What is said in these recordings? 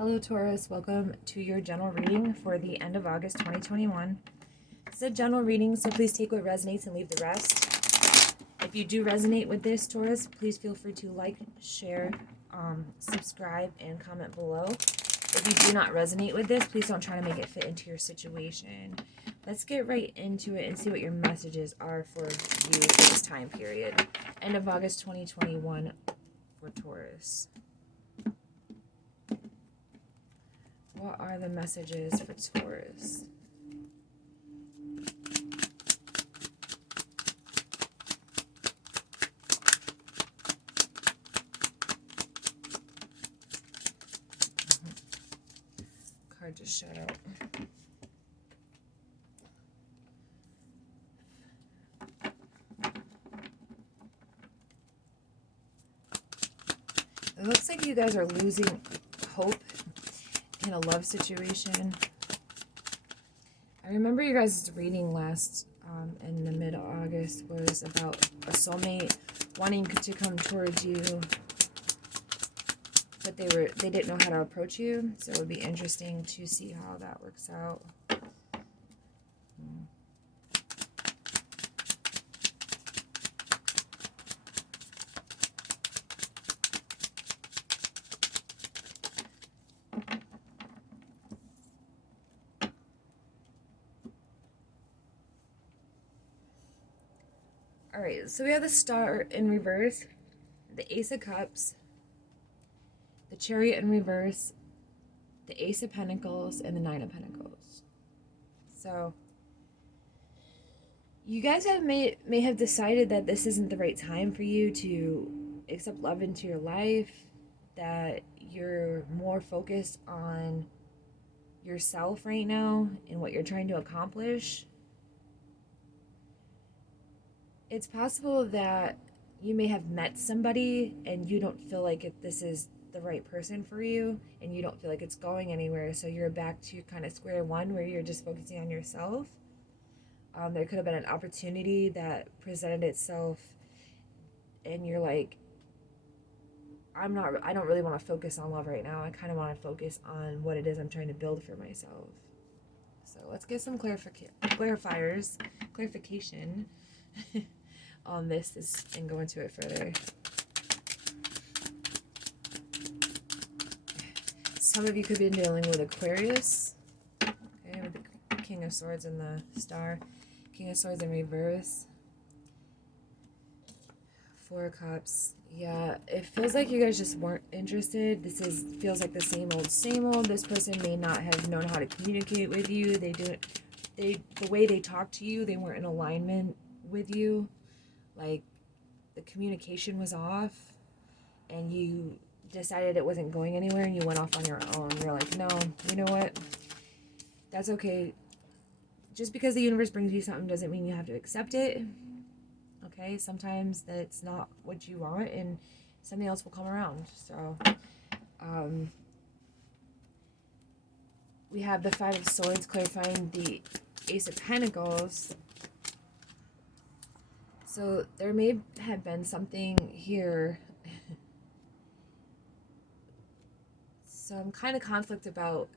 Hello Taurus, welcome to your general reading for the end of August 2021. It's a general reading, so please take what resonates and leave the rest. If you do resonate with this, Taurus, please feel free to like, share, subscribe, and comment below. If you do not resonate with this, please don't try to make it fit into your situation. Let's get right into it and see what your messages are for you for this time period. End of August 2021 for Taurus. What are the messages for Taurus? Card just shut out. It looks like you guys are losing hope in a love situation. I remember you guys' reading last in the mid-August was about a soulmate wanting to come towards you, but they didn't know how to approach you, so it would be interesting to see how that works out. Alright, so we have the Star in reverse, the Ace of Cups, the Chariot in reverse, the Ace of Pentacles, and the Nine of Pentacles. So, you guys may have decided that this isn't the right time for you to accept love into your life, that you're more focused on yourself right now and what you're trying to accomplish. It's possible that you may have met somebody and you don't feel like this is the right person for you, and you don't feel like it's going anywhere, so you're back to kind of square one where you're just focusing on yourself. There could have been an opportunity that presented itself and you're like, I don't really want to focus on love right now. I kind of want to focus on what it is I'm trying to build for myself. So let's get some clarification on this and go into it further. Some of you could be dealing with Aquarius, okay, with the King of Swords and the Star. King of Swords in reverse. Four of Cups. Yeah, it feels like you guys just weren't interested. Feels like the same old. This person may not have known how to communicate with you. The way they talked to you, they weren't in alignment with you. Like, the communication was off, and you decided it wasn't going anywhere, and you went off on your own. You're like, no, you know what? That's okay. Just because the universe brings you something doesn't mean you have to accept it. Okay? Sometimes that's not what you want, and something else will come around. So, we have the Five of Swords clarifying the Ace of Pentacles. So there may have been something here. So I'm kind of conflict about,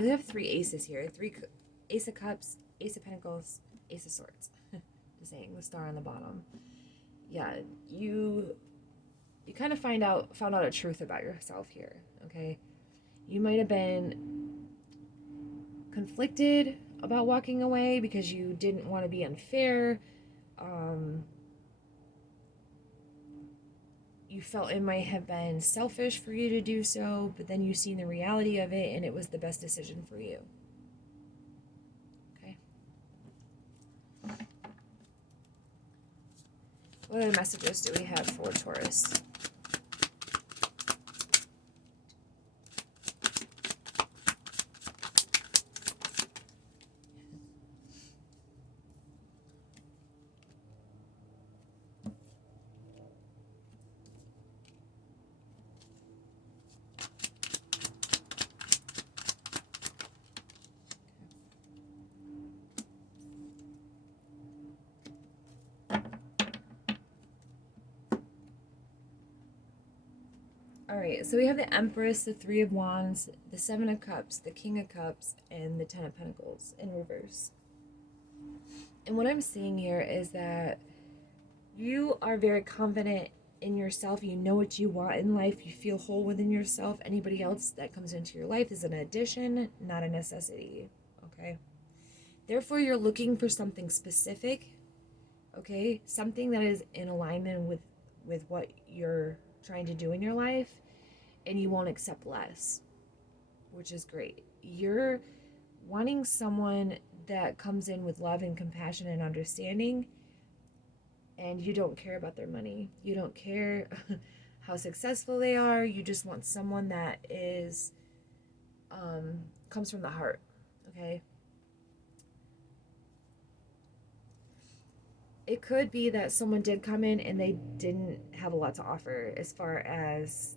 we have three aces here. Ace of Cups, Ace of Pentacles, Ace of Swords. Just saying, the star on the bottom. Yeah, you kind of found out a truth about yourself here, okay? You might have been conflicted about walking away because you didn't want to be unfair. You felt it might have been selfish for you to do so, but then you've seen the reality of it and it was the best decision for you. Okay? What other messages do we have for Taurus? right, so we have the Empress, the Three of Wands, the Seven of Cups, the King of Cups, and the Ten of Pentacles in reverse. And what I'm seeing here is that you are very confident in yourself. You know what you want in life. You feel whole within yourself. Anybody else that comes into your life is an addition, not a necessity. Okay? Therefore, you're looking for something specific. Okay? Something that is in alignment with what you're trying to do in your life, and you won't accept less, which is great. You're wanting someone that comes in with love and compassion and understanding, and you don't care about their money. You don't care how successful they are. You just want someone that is comes from the heart. Okay? It could be that someone did come in and they didn't have a lot to offer as far as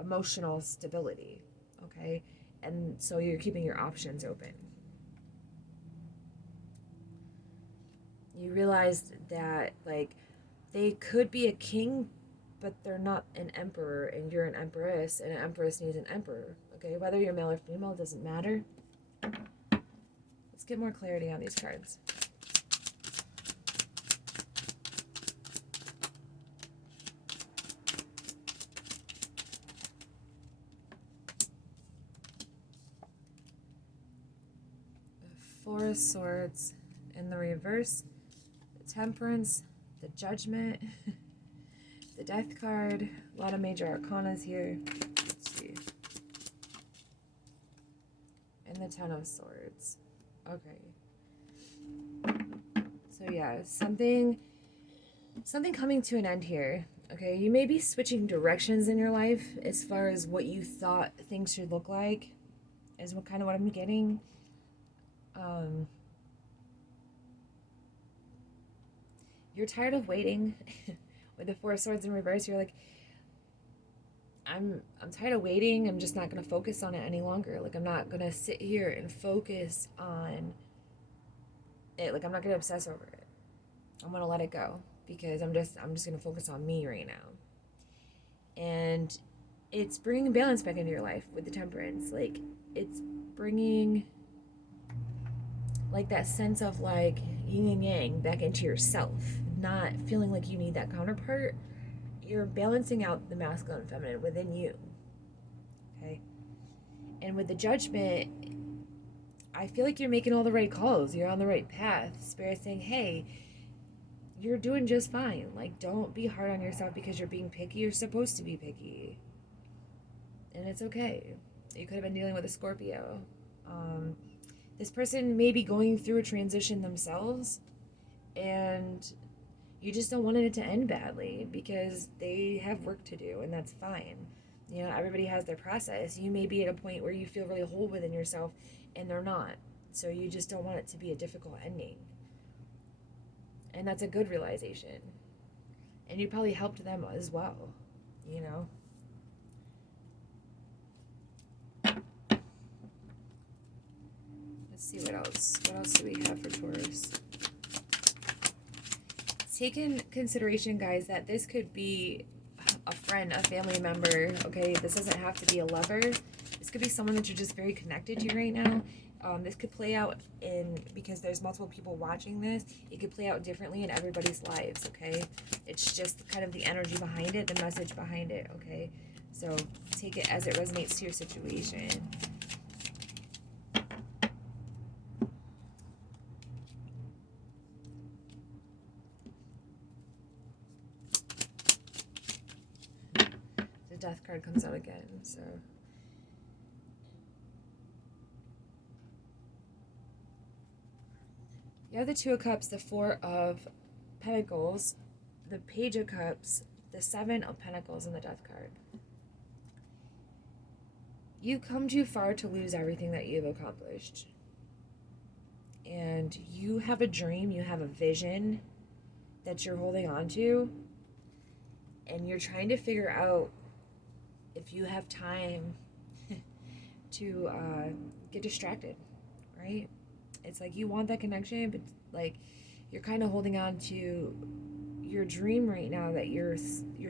emotional stability. Okay? And so you're keeping your options open. You realize that, like, they could be a king, but they're not an emperor, and you're an empress, and an empress needs an emperor. Okay? Whether you're male or female, doesn't matter. Let's get more clarity on these cards. Four of Swords in the reverse, the Temperance, the Judgment, the Death card, a lot of major arcanas here. Let's see. And the Ten of Swords. Okay. So yeah, something coming to an end here. Okay, you may be switching directions in your life as far as what you thought things should look like, is what kind of what I'm getting. You're tired of waiting. With the Four of Swords in reverse, you're like, I'm tired of waiting. I'm just not going to focus on it any longer. Like, I'm not going to sit here and focus on it. Like, I'm not going to obsess over it. I'm going to let it go because I'm just going to focus on me right now. And it's bringing balance back into your life with the Temperance. Like, it's bringing like that sense of like yin and yang back into yourself, not feeling like you need that counterpart. You're balancing out the masculine and feminine within you. Okay? And with the Judgment, I feel like you're making all the right calls. You're on the right path. Spirit's saying, hey, you're doing just fine. Like, don't be hard on yourself because you're being picky. You're supposed to be picky. And it's okay. You could have been dealing with a Scorpio. This person may be going through a transition themselves, and you just don't want it to end badly because they have work to do, and that's fine. You know, everybody has their process. You may be at a point where you feel really whole within yourself, and they're not. So you just don't want it to be a difficult ending. And that's a good realization. And you probably helped them as well, you know? Let's see what else. What else do we have for Taurus? Take in consideration, guys, that this could be a friend, a family member, okay? This doesn't have to be a lover. This could be someone that you're just very connected to right now. This could play out because there's multiple people watching this, it could play out differently in everybody's lives, okay? It's just kind of the energy behind it, the message behind it, okay? So take it as it resonates to your situation. The Death card comes out again, so... You have the Two of Cups, the Four of Pentacles, the Page of Cups, the Seven of Pentacles, and the Death card. You've come too far to lose everything that you've accomplished. And you have a dream, you have a vision that you're holding on to, and you're trying to figure out if you have time to get distracted, right? It's like you want that connection, but like you're kind of holding on to your dream right now that you're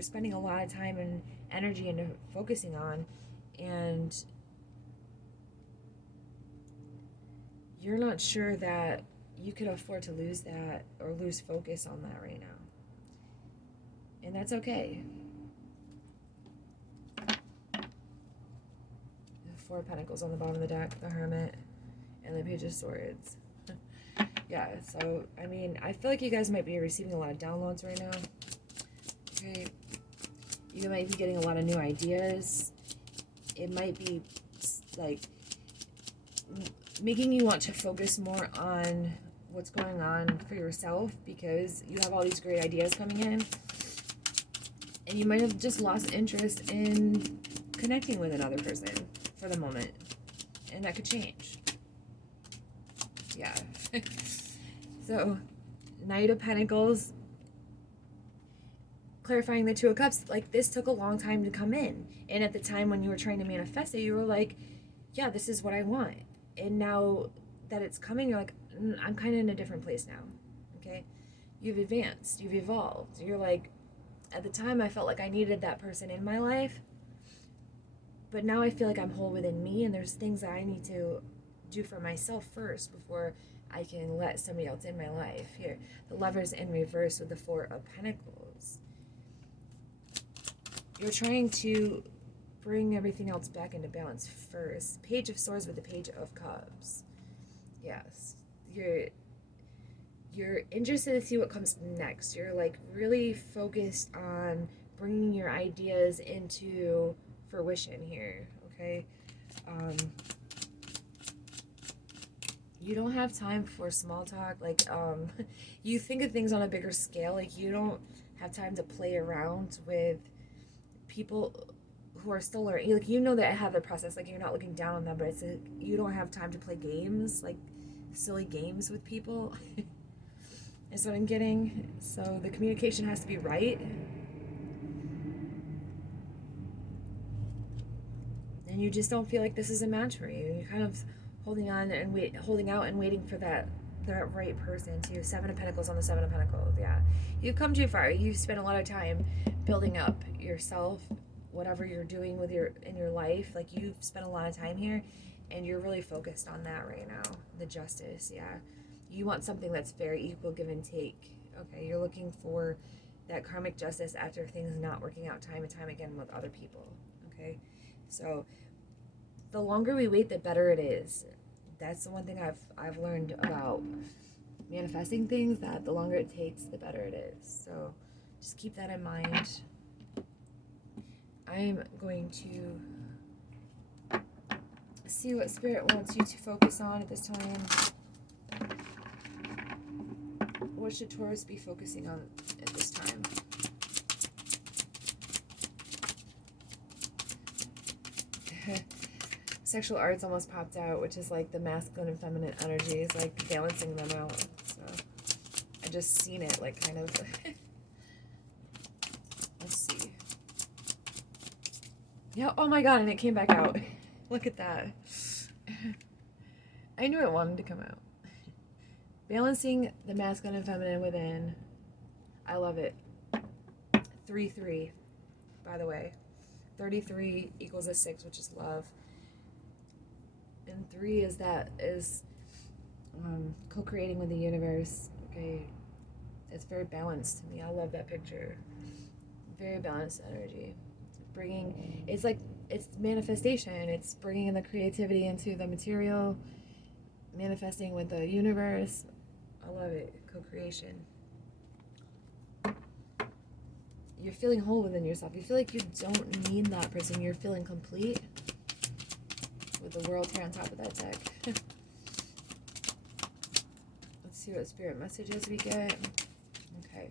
spending a lot of time energy into focusing on, and you're not sure that you could afford to lose that or lose focus on that right now. And that's okay. The Four of Pentacles on the bottom of the deck, the Hermit, and the Page of Swords. Yeah, so, I mean, I feel like you guys might be receiving a lot of downloads right now. Okay. You might be getting a lot of new ideas. It might be, like, making you want to focus more on what's going on for yourself, because you have all these great ideas coming in. And you might have just lost interest in connecting with another person for the moment. And that could change. Yeah. So, Knight of Pentacles, clarifying the Two of Cups, like, this took a long time to come in. And at the time when you were trying to manifest it, you were like, yeah, this is what I want. And now that it's coming, you're like, I'm kind of in a different place now. Okay? You've advanced. You've evolved. You're like, at the time I felt like I needed that person in my life. But now I feel like I'm whole within me, and there's things that I need to do for myself first before I can let somebody else in my life. Here, the Lover's in reverse with the Four of Pentacles. You're trying to bring everything else back into balance first. Page of Swords with the Page of Cups. Yes. You're interested to see what comes next. You're like really focused on bringing your ideas into fruition here, okay? You don't have time for small talk. Like, you think of things on a bigger scale. Like, you don't have time to play around with people who are still learning. Like, you know that I have the process. Like, you're not looking down on them, but it's you don't have time to play games, like silly games with people. Is what I'm getting. So the communication has to be right. And you just don't feel like this is a match for you. You're kind of holding out and waiting for that right person too. Seven of Pentacles on the Seven of Pentacles. Yeah. You've come too far. You've spent a lot of time building up yourself, whatever you're doing with in your life. Like, you've spent a lot of time here, and you're really focused on that right now. The Justice, yeah. You want something that's very equal, give and take. Okay, you're looking for that karmic justice after things not working out time and time again with other people. Okay, so the longer we wait, the better it is. That's the one thing I've learned about manifesting things, that the longer it takes, the better it is. So just keep that in mind. I'm going to see what Spirit wants you to focus on at this time. What should Taurus be focusing on at this time? Sexual arts almost popped out, which is like the masculine and feminine energies, like balancing them out. So I just seen it, like, kind of. Let's see. Yeah, oh my god, and it came back out. Look at that. I knew it wanted to come out. Balancing the masculine and feminine within. I love it. 3-3, by the way. 33 equals a 6, which is love. And 3 is co-creating with the universe. Okay, it's very balanced to me. I love that picture. Very balanced energy. It's manifestation. It's bringing in the creativity into the material, manifesting with the universe. I love it. Co-creation. You're feeling whole within yourself. You feel like you don't need that person. You're feeling complete. With the World here on top of that deck. Let's see what Spirit messages we get. Okay.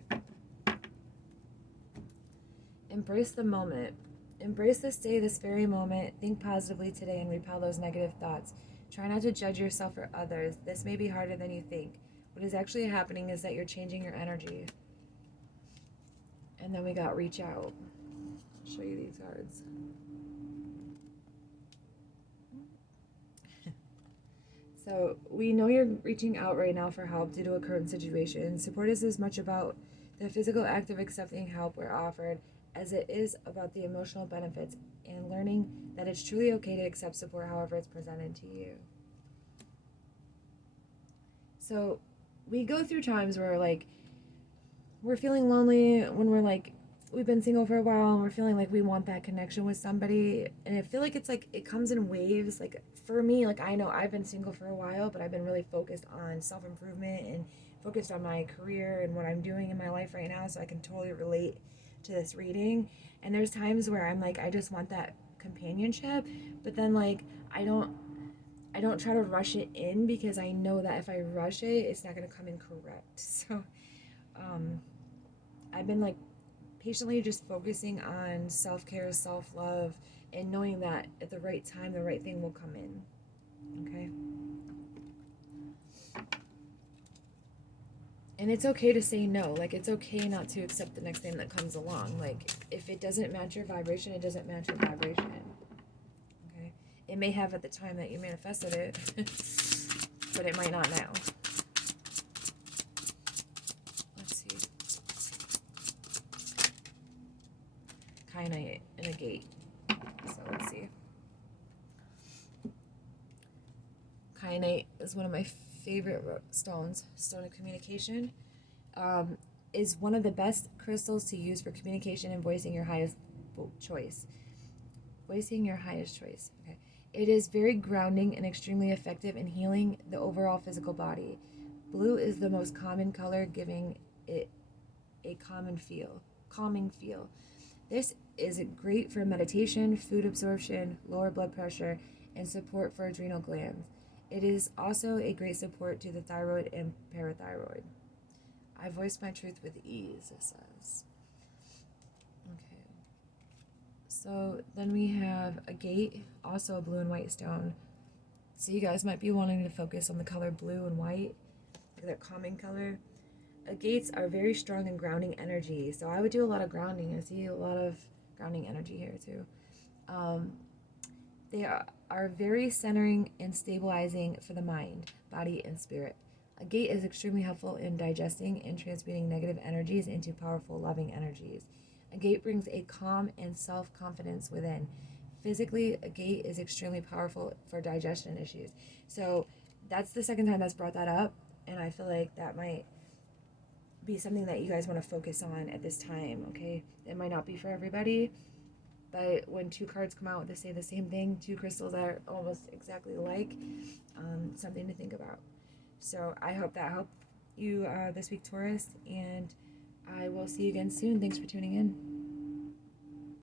Embrace the moment. Embrace this day, this very moment. Think positively today and repel those negative thoughts. Try not to judge yourself or others. This may be harder than you think. What is actually happening is that you're changing your energy. And then we got reach out. I'll show you these cards. So we know you're reaching out right now for help due to a current situation. Support is as much about the physical act of accepting help where offered as it is about the emotional benefits and learning that it's truly okay to accept support however it's presented to you. So we go through times where like we're feeling lonely, when we're like we've been single for a while and we're feeling like we want that connection with somebody, and I feel like it's like it comes in waves. Like for me, like I know I've been single for a while, but I've been really focused on self-improvement and focused on my career and what I'm doing in my life right now, so I can totally relate to this reading. And there's times where I'm like I just want that companionship, but then like I don't try to rush it in, because I know that if I rush it, it's not going to come in correct. So I've been like patiently just focusing on self-care, self-love, and knowing that at the right time, the right thing will come in. Okay? And it's okay to say no. Like, it's okay not to accept the next thing that comes along. Like, if it doesn't match your vibration, it doesn't match your vibration. Okay? It may have at the time that you manifested it, but it might not now. Let's see. Kyanite and a gate. So let's see. Kyanite is one of my favorite stones. Stone of communication. Is one of the best crystals to use for communication and voicing your highest choice. Voicing your highest choice. Okay. It is very grounding and extremely effective in healing the overall physical body. Blue is the most common color, giving it a calming feel. This is great for meditation, food absorption, lower blood pressure, and support for adrenal glands. It is also a great support to the thyroid and parathyroid. I voice my truth with ease, it says. Okay. So then we have a gate, also a blue and white stone. So you guys might be wanting to focus on the color blue and white, like that calming color. Gates are very strong and grounding energy, so I would do a lot of grounding. I see a lot of grounding energy here too. They are very centering and stabilizing for the mind, body, and spirit. A gate is extremely helpful in digesting and transmuting negative energies into powerful, loving energies. A gate brings a calm and self-confidence within. Physically, a gate is extremely powerful for digestion issues. So that's the second time that's brought that up, and I feel like that might be something that you guys want to focus on at this time, okay? It might not be for everybody, but when two cards come out that say the same thing, two crystals that are almost exactly alike, something to think about. So I hope that helped you this week, Taurus, and I will see you again soon. Thanks for tuning in.